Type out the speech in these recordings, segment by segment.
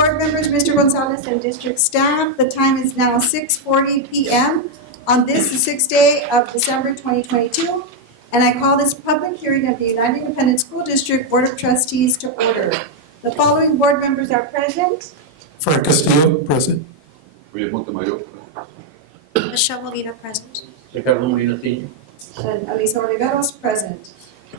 board members, Mr. Gonzalez and district staff. The time is now 6:40 p.m. on this, the 6th day of December 2022. And I call this public hearing of the United Independent School District Board of Trustees to order. The following board members are present. Frank Castillo, present. William Montemayor. Michelle Molina present. Ricardo Molina Senior. And Elisa Oliveros present.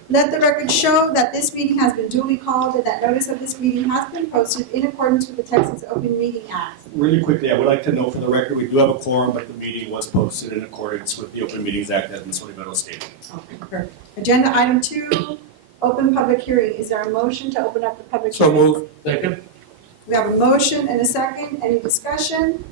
Let the record show that this meeting has been duly called and that notice of this meeting has been posted in accordance with the Texas Open Meeting Act. Really quickly, I would like to note for the record, we do have a quorum, but the meeting was posted in accordance with the Open Meetings Act as Ms. Olivero stated. Okay, perfect. Agenda item 2, open public hearing. Is there a motion to open up the public So hearing? move. Second. We have a motion and a second. Any discussion?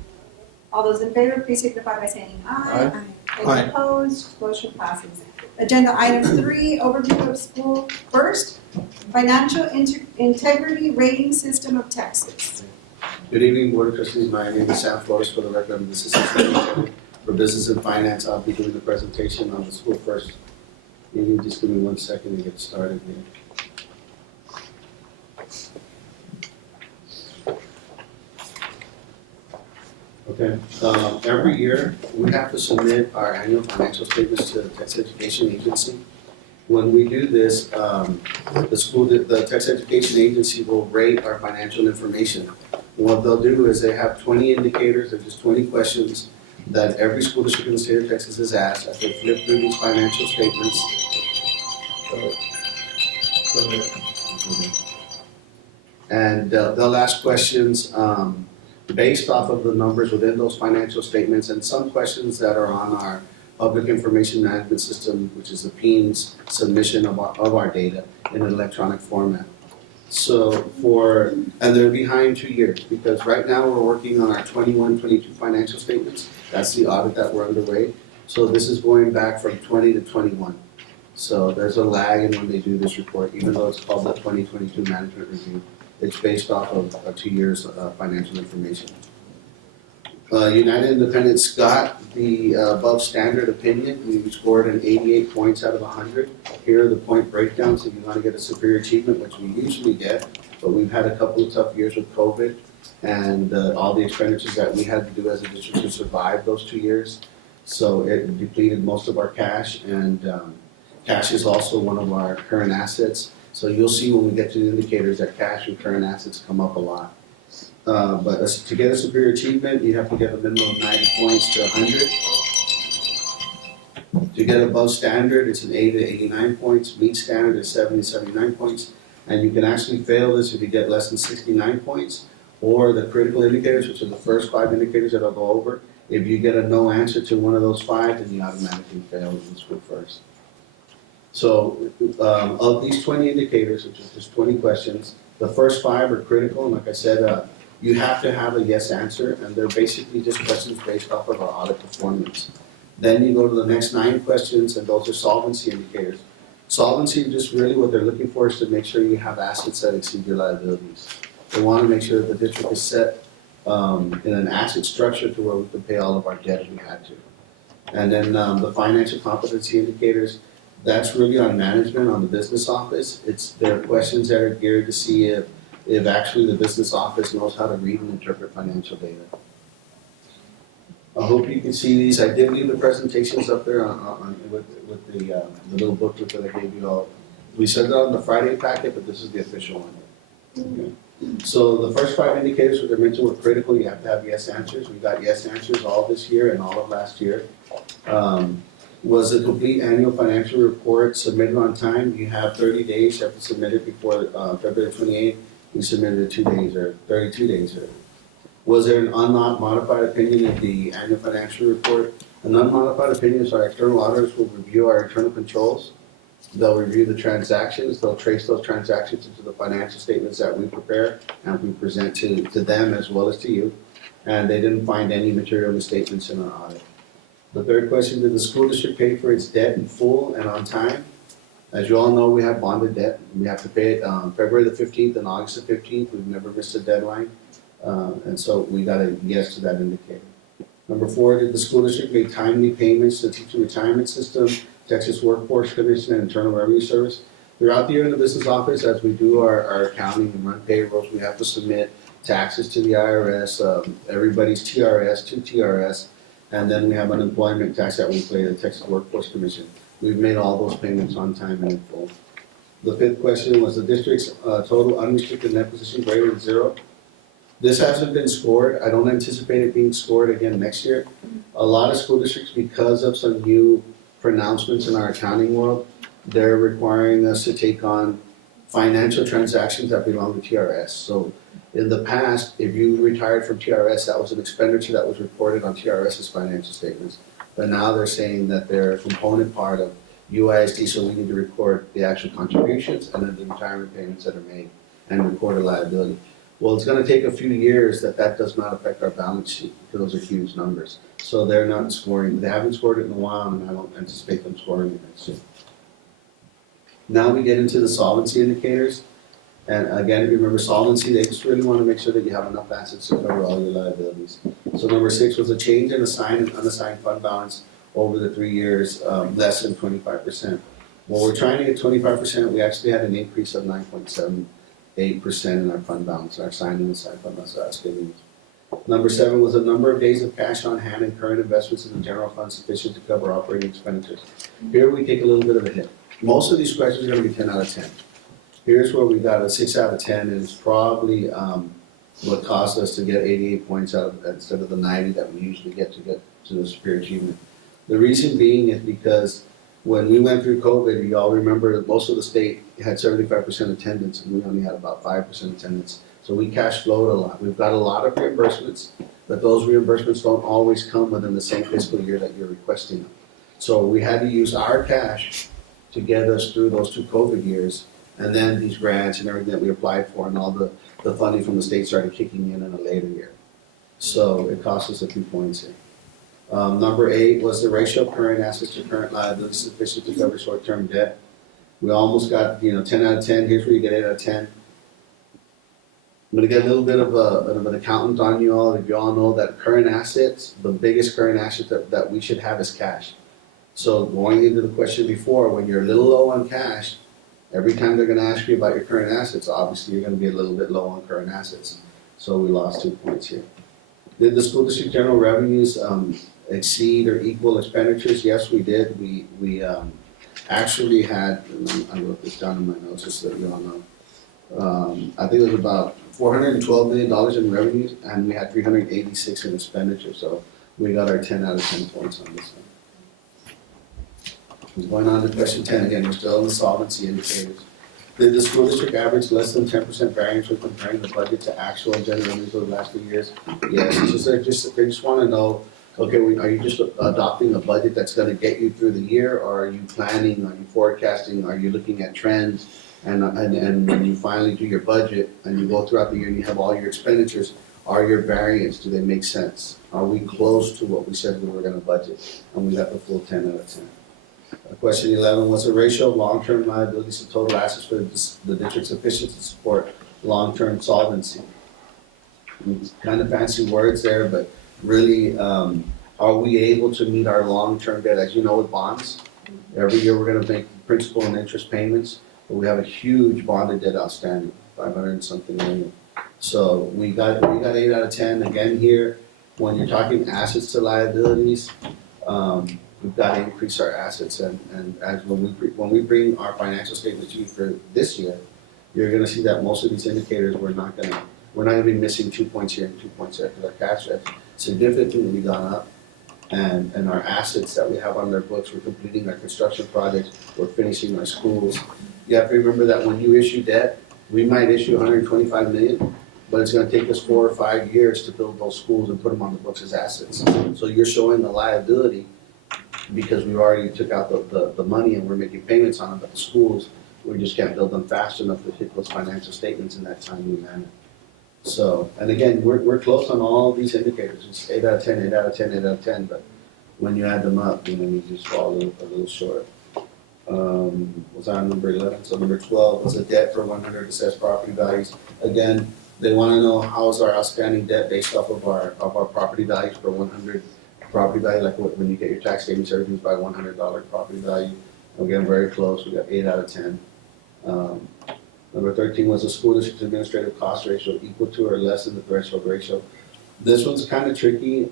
All those in favor, please signify by saying aye. Any Aye. opposed? Motion passes. Agenda item 3, overview of school first, financial integrity rating system of Texas. Good evening, Board of Trustees. My name is Sam Flores. For the record, I'm the Assistant Superintendent for Business and Finance. I'll be doing the presentation on the school first. Maybe just give me 1 second to get started here. Okay, every year, we have to submit our annual financial statements to the Texas Education Agency. When we do this, the Texas Education Agency will rate our financial information. What they'll do is they have 20 indicators, or just 20 questions that every school district in the state of Texas is asked as they flip through these financial statements. And they'll ask questions based off of the numbers within those financial statements, and some questions that are on our Public Information Management System, which is the PINS submission of our data in an electronic format. So and they're behind 2 years, because right now we're working on our 21-22 financial statements. That's the audit that we're underway. So this is going back from 20 to 21. So there's a lag in when they do this report, even though it's called the 2022 Management Review. It's based off of 2 years of financial information. United Independence got the above standard opinion. We scored an 88 points out of 100. Here are the point breakdowns if you want to get a superior achievement, which we usually get, but we've had a couple of tough years with COVID and all the expenditures that we had to do as a district to survive those 2 years. So it depleted most of our cash, and cash is also one of our current assets. So you'll see when we get to the indicators that cash and current assets come up a lot. But to get a superior achievement, you have to get a minimum of 90 points to 100. To get above standard, it's an 80 to 89 points. Meet standard is 70 to 79 points. And you can actually fail this if you get less than 69 points. Or the critical indicators, which are the first 5 indicators that I'll go over. If you get a no answer to one of those 5, then you automatically fail in school first. So of these 20 indicators, which is just 20 questions, the first 5 are critical, and like I said, you have to have a yes answer, and they're basically just questions based off of our audit performance. Then you go to the next 9 questions, and those are solvency indicators. Solvency, just really what they're looking for is to make sure you have assets that exceed your liabilities. They want to make sure that the district is set in an asset structure to where we can pay all of our debt if we had to. And then the financial competency indicators, that's really on management, on the business office. There are questions that are geared to see if actually the business office knows how to read and interpret financial data. I hope you can see these. I did leave the presentations up there with the little booklet that I gave you all. We sent it out on the Friday packet, but this is the official one. Okay. So the first 5 indicators that I mentioned were critical. You have to have yes answers. We got yes answers all this year and all of last year. Was a complete annual financial report submitted on time? You have 30 days, you have to submit it before February 28th. We submitted it 2 days or 32 days early. Was there an unmodified opinion of the annual financial report? An unmodified opinion is our external auditors will review our internal controls. They'll review the transactions, they'll trace those transactions into the financial statements that we prepare and we present to them as well as to you. And they didn't find any material misstatements in our audit. The third question, did the school district pay for its debt in full and on time? As you all know, we have bonded debt. We have to pay it February the 15th and August the 15th. We've never missed a deadline. And so we got a yes to that indicator. Number 4, did the school district make timely payments to the teacher retirement system, Texas Workforce Commission, and Internal Revenue Service? Throughout the year in the business office, as we do our accounting and run payrolls, we have to submit taxes to the IRS, everybody's TRS, two TRS, and then we have unemployment tax that we pay the Texas Workforce Commission. We've made all those payments on time and in full. The fifth question was the district's total unrestricted net position greater than zero. This hasn't been scored. I don't anticipate it being scored again next year. A lot of school districts, because of some new pronouncements in our accounting world, they're requiring us to take on financial transactions that belong to TRS. So in the past, if you retired from TRS, that was an expenditure that was reported on TRS's financial statements. But now they're saying that they're a component part of UISD, so we need to record the actual contributions and then the retirement payments that are made and record a liability. Well, it's gonna take a few years that does not affect our balance sheet, because those are huge numbers. So they're not scoring, they haven't scored it in a while, and I don't anticipate them scoring it next year. Now we get into the solvency indicators. And again, if you remember solvency, they just really wanna make sure that you have enough assets to cover all your liabilities. So number 6 was a change in assigned and unassigned fund balance over the 3 years, less than 25%. Well, we're trying to get 25%, we actually had an increase of 9.78% in our fund balance, our assigned and unassigned fund balance, so that's good news. Number 7 was the number of days of cash on hand and current investments in the general fund sufficient to cover operating expenditures. Here we take a little bit of a hit. Most of these questions are gonna be 10 out of 10. Here's where we got a 6 out of 10, and it's probably what cost us to get 88 points out of, instead of the 90 that we usually get to the superior achievement. The reason being is because when we went through COVID, you all remember that most of the state had 75% attendance, and we only had about 5% attendance. So we cash flowed a lot. We've got a lot of reimbursements, but those reimbursements don't always come within the same fiscal year that you're requesting them. So we had to use our cash to get us through those 2 COVID years, and then these grants and everything that we applied for, and all the funding from the state started kicking in a later year. So it cost us a few points here. Number 8 was the ratio of current assets to current liabilities sufficient to cover short-term debt. We almost got, 10 out of 10. Here's where you get 8 out of 10. I'm gonna get a little bit of an accountant on you all. If you all know that current assets, the biggest current asset that we should have is cash. So going into the question before, when you're a little low on cash, every time they're gonna ask you about your current assets, obviously you're gonna be a little bit low on current assets. So we lost 2 points here. Did the school district general revenues exceed or equal expenditures? Yes, we did. We actually had, I wrote this down in my notes just so that you all know. I think it was about $412 million in revenues, and we had 386 in expenditures. So we got our 10 out of 10 points on this one. Going on to question 10 again, we're still in the solvency indicators. Did the school district average less than 10% variance when comparing the budget to actual general revenues over the last 2 years? Yes, they just wanna know, okay, are you just adopting a budget that's gonna get you through the year, or are you planning, are you forecasting, are you looking at trends? And when you finally do your budget and you go throughout the year and you have all your expenditures, are your variants, do they make sense? Are we close to what we said we were gonna budget? And we got the full 10 out of 10. Question 11 was the ratio of long-term liabilities to total assets for the district sufficient to support long-term solvency? It's kind of fancy words there, but really, are we able to meet our long-term debt? As you know, with bonds, every year we're gonna make principal and interest payments, but we have a huge bonded debt outstanding, 500 and something million. So we got 8 out of 10. Again here, when you're talking assets to liabilities, we've got to increase our assets, and as when we bring our financial statements to you for this year, you're gonna see that most of these indicators, we're not gonna be missing 2 points here and 2 points there, because our cash has significantly gone up, and our assets that we have on their books, we're completing our construction projects, we're finishing our schools. You have to remember that when you issue debt, we might issue 125 million, but it's gonna take us 4 or 5 years to build those schools and put them on the books as assets. So you're showing the liability, because we already took out the money and we're making payments on them, but the schools, we just can't build them fast enough to hit those financial statements in that timely manner. So, and again, we're close on all these indicators. It's 8 out of 10, 8 out of 10, 8 out of 10, but when you add them up, you just fall a little short. Was on number 11, so number 12 was a debt for 100 assessed property values. Again, they wanna know how's our outstanding debt based off of our property values for 100 property value, like when you get your tax statements, everything's by $100 property value. Again, very close, we got 8 out of 10. Number 13 was the school district's administrative cost ratio equal to or less than the threshold ratio. This one's kind of tricky.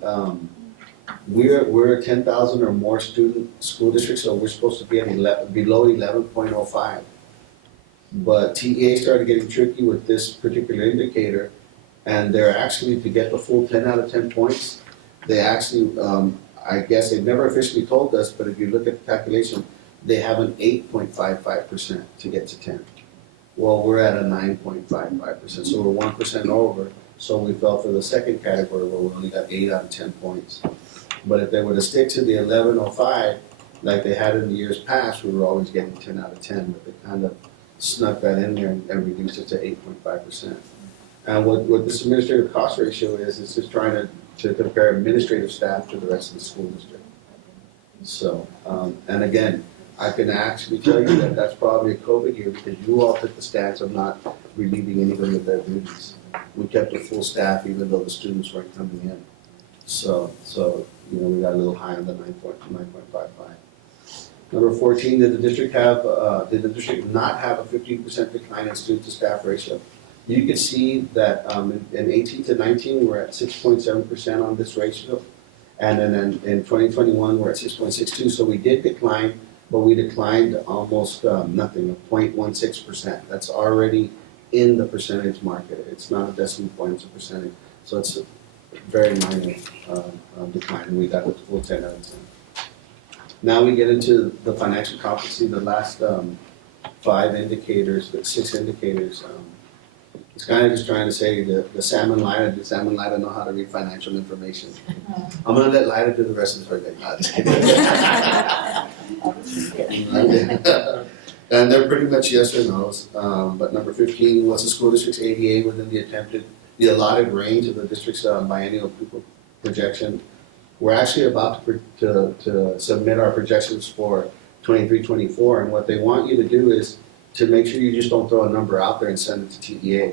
We're a 10,000 or more student school district, so we're supposed to be at below 11.05. But TEA started getting tricky with this particular indicator, and they're actually, to get the full 10 out of 10 points, they actually, I guess they've never officially told us, but if you look at the calculation, they have an 8.55% to get to 10. Well, we're at a 9.55%, so we're 1% over. So we fell for the second category where we only got 8 out of 10 points. But if they were to stick to the 11.05, like they had in the years past, we were always getting 10 out of 10, but they kind of snuck that in there and reduced it to 8.5%. And what this administrative cost ratio is, it's just trying to compare administrative staff to the rest of the school district. So, and again, I can actually tell you that that's probably a COVID year because you all took the stance of not relieving anybody of their duties. We kept a full staff even though the students weren't coming in. So we got a little high on the 9.55. Number 14, did the district not have a 15% decline in student to staff ratio? You can see that in 18 to 19, we're at 6.7% on this ratio. And then in 2021, we're at 6.62. So we did decline, but we declined almost nothing, 0.16%. That's already in the percentage market. It's not a decimal point, it's a percentage. So it's a very minor decline, and we got the full 10 out of 10. Now we get into the financial competency, the last 5 indicators, the 6 indicators. It's kind of just trying to say the Salmon Lida, did Salmon Lida know how to read financial information? I'm gonna let Lida do the rest of the survey. No, just kidding. And they're pretty much yes or no's. But number 15, what's the school district's ADA within the allotted range of the district's biennial pupil projection? We're actually about to submit our projections for 23-24, and what they want you to do is to make sure you just don't throw a number out there and send it to TEA.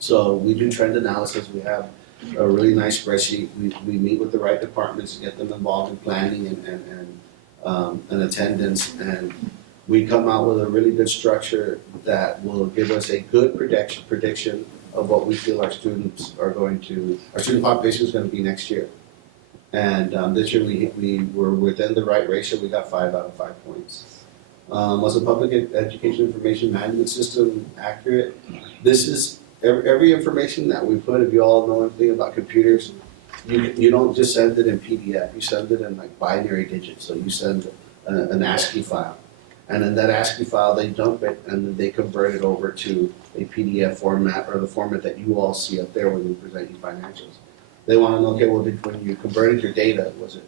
So we do trend analysis. We have a really nice spreadsheet. We meet with the right departments to get them involved in planning and attendance, and we come out with a really good structure that will give us a good prediction of what we feel our student population is going to be next year. And this year we were within the right ratio. We got 5 out of 5 points. Was the public education information management system accurate? This is every information that we put. If you all know anything about computers, you don't just send it in PDF. You send it in like binary digits. So you send an ASCII file, and in that ASCII file they dump it and then they convert it over to a PDF format or the format that you all see up there when we present you financials. They want to know, okay, well, when you converted your data, was it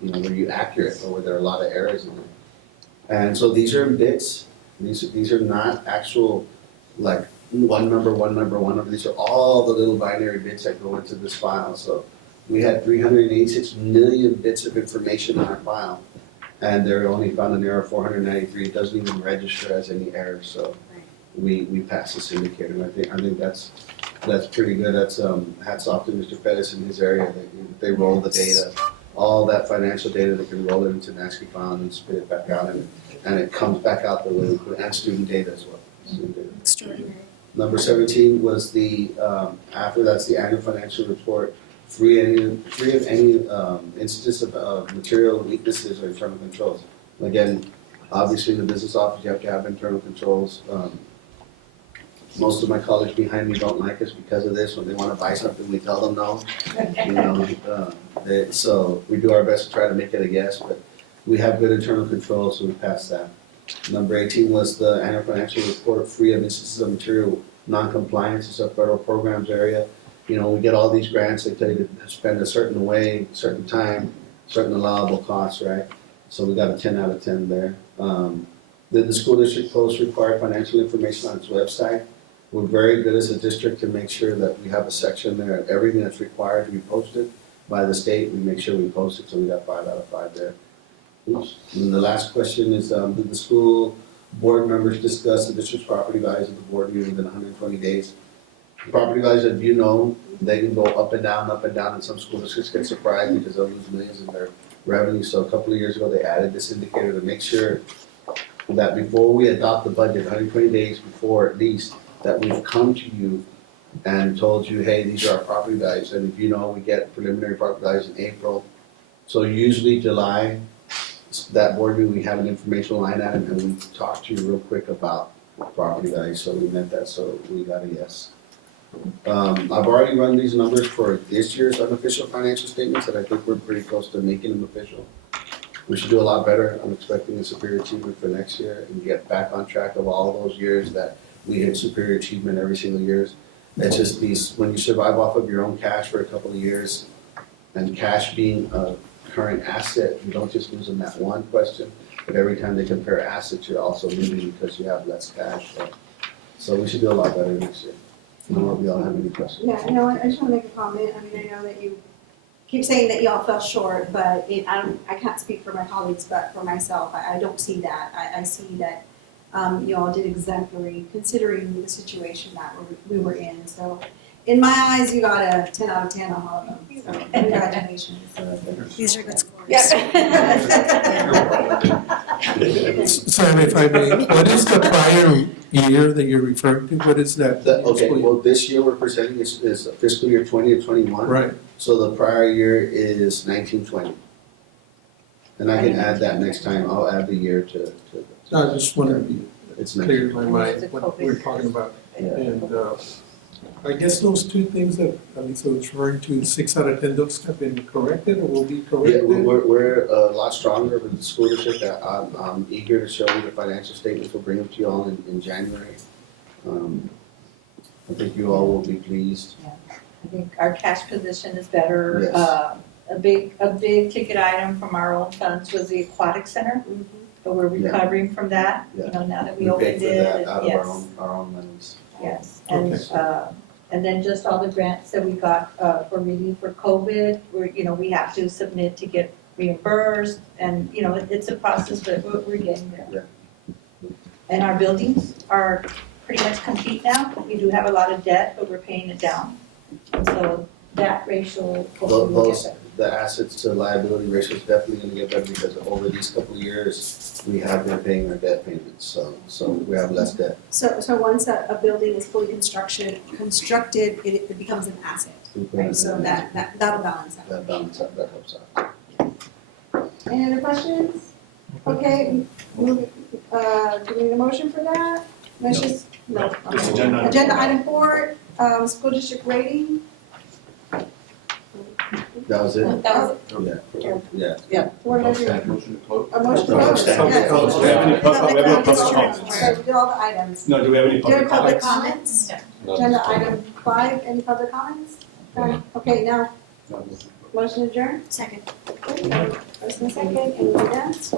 were you accurate, or were there a lot of errors in it? And so these are in bits. These are not actual like one number. These are all the little binary bits that go into this file. So we had 386 million bits of information in our file, and they're only found an error of 493. It doesn't even register as any error. So we passed this indicator. And I think that's pretty good. That's hats off to Mr. Pettis in his area. They roll the data, all that financial data. They can roll it into an ASCII file and spit it back out, and it comes back out the way we put, and student data as well. Student data. Extraordinary. Number 17 was the after that's the annual financial report, free of any instances of material weaknesses or internal controls. Again, obviously in the business office you have to have internal controls. Most of my colleagues behind me don't like us because of this. When they want to buy something, we tell them no. So we do our best to try to make it a yes, but we have good internal controls, so we passed that. Number 18 was the annual financial report, free of instances of material non-compliance. It's a federal programs area. We get all these grants. They tell you to spend a certain way, certain time, certain allowable costs, right? So we got a 10 out of 10 there. Did the school district post required financial information on its website? We're very good as a district to make sure that we have a section there. Everything that's required to be posted by the state, we make sure we post it, so we got 5 out of 5 there. Oops. And the last question is, did the school board members discuss the district's property values at the board meeting within 120 days? Property values, as you know, they can go up and down, and some school districts get surprised because they'll lose millions in their revenue. So a couple of years ago, they added this indicator to make sure that before we adopt the budget, 120 days before at least, that we've come to you and told you, hey, these are our property values, and if you know, we get preliminary property values in April. So usually July, that board meeting, we have an informational line item, and we talk to you real quick about property values, so we meant that, so we got a yes. I've already run these numbers for this year's unofficial financial statements, and I think we're pretty close to making them official. We should do a lot better. I'm expecting a superior achievement for next year and get back on track of all those years that we hit superior achievement every single year. It's just these, when you survive off of your own cash for a couple of years, and cash being a current asset, you don't just lose in that one question, but every time they compare assets, you're also losing because you have less cash. So we should do a lot better next year. I don't know if y'all have any questions. Yeah, no, I just wanna make a comment. I mean, I know that you keep saying that y'all fell short, but I can't speak for my colleagues, but for myself, I don't see that. I see that, you all did exemplary considering the situation that we were in. So in my eyes, you got a 10 out of 10 on all of them. So congratulations. These are good scores. Sam, if I may, what is the prior year that you're referring to? What is that? Okay, well, this year we're presenting is fiscal year 20 to 21. Right, So the prior year is 1920. And I can add that next time, I'll add the year to I just want to be it's clear in my 1920. mind what we're talking about. And I guess those two things that Alisa was referring to, 6 out of 10, those have been corrected or will be Yeah, corrected? we're a lot stronger with the school district. I'm eager to show you the financial statements. We'll bring them to you all in January. I think you all will be pleased. I think our cash position is better. Yes. A big ticket item from our own funds was the aquatic center, but we're Yeah. recovering from that, Yeah. you know, now that we We paid opened for it, that and out of yes, our own monies. yes. Okay. And then just all the grants that we got, for relief for COVID, we have to submit to get reimbursed, and, it's a process, but we're getting there. And our buildings are pretty much complete now. We do have a lot of debt, but we're paying it down. And so that ratio hopefully will get Those, better. the assets to liability ratio is definitely gonna get better because over these couple of years, we have been paying our debt payments, so we have less debt. So once a building is fully constructed, it becomes an asset, We put right? it So in that'll balance out. that balance out, that helps out. Any other questions? Okay, do we need a motion for that? Let's just, no. Just okay. agenda item. Agenda item 4, school district rating. That was it? That was Yeah. Board measure. Motion to close? A motion to No, close. stand. Yes. Oh, do we have any public comments? So we did all the items. No, do we have any Do you have public public comments? comments? Agenda item 5, any public comments? None. Okay, now, motion adjourned? Second. Okay, first and second, any dance?